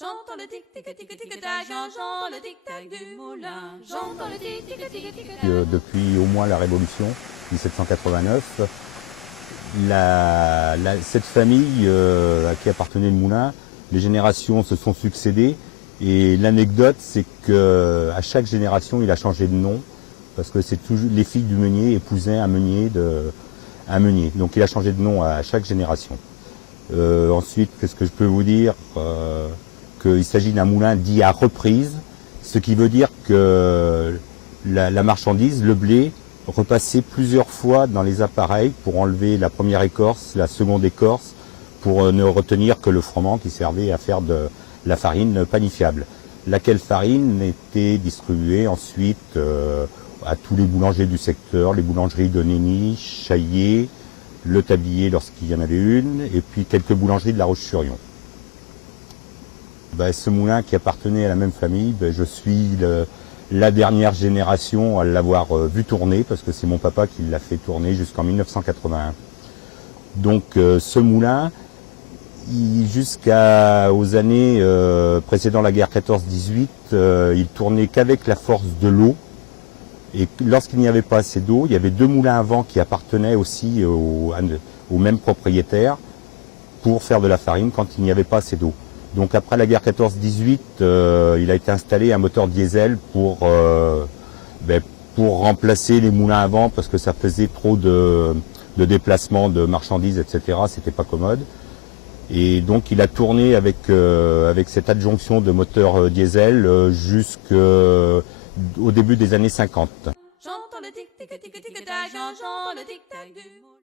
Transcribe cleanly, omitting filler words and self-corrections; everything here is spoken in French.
J'entends le tic-tic-tic-tic-tac, j'entends le tic-tac du moulin. J'entends le tic-tic-tic-tic-tac. Depuis au moins la Révolution, 1789, cette famille à qui appartenait le moulin, les générations se sont succédées. Et l'anecdote, c'est que à chaque génération, il a changé de nom, parce que c'est toujours les filles du meunier épousaient un meunier. Donc il a changé de nom à chaque génération. Ensuite, qu'est-ce que je peux vous dire, qu'il s'agit d'un moulin dit à reprise, ce qui veut dire que la marchandise, le blé, repassait plusieurs fois dans les appareils pour enlever la première écorce, la seconde écorce, pour ne retenir que le froment qui servait à faire de la farine panifiable. Laquelle farine était distribuée ensuite à tous les boulangers du secteur, les boulangeries de Nény, Chaillé, Le Tablier lorsqu'il y en avait une, et puis quelques boulangeries de La Roche-sur-Yon. Ce moulin qui appartenait à la même famille, je suis la dernière génération à l'avoir vu tourner, parce que c'est mon papa qui l'a fait tourner jusqu'en 1981. Donc ce moulin, jusqu'aux années précédant la guerre 14-18, il tournait qu'avec la force de l'eau. Et lorsqu'il n'y avait pas assez d'eau, il y avait deux moulins à vent qui appartenaient aussi au même propriétaire pour faire de la farine quand il n'y avait pas assez d'eau. Donc après la guerre 14-18, il a été installé un moteur diesel pour remplacer les moulins à vent, parce que ça faisait trop de déplacements de marchandises, etc. C'était pas commode. Et donc il a tourné avec cette adjonction de moteur diesel jusqu'au début des années 50. J'entends le tic-tic-tic-tic-tac, j'entends le tic-tac du moulin.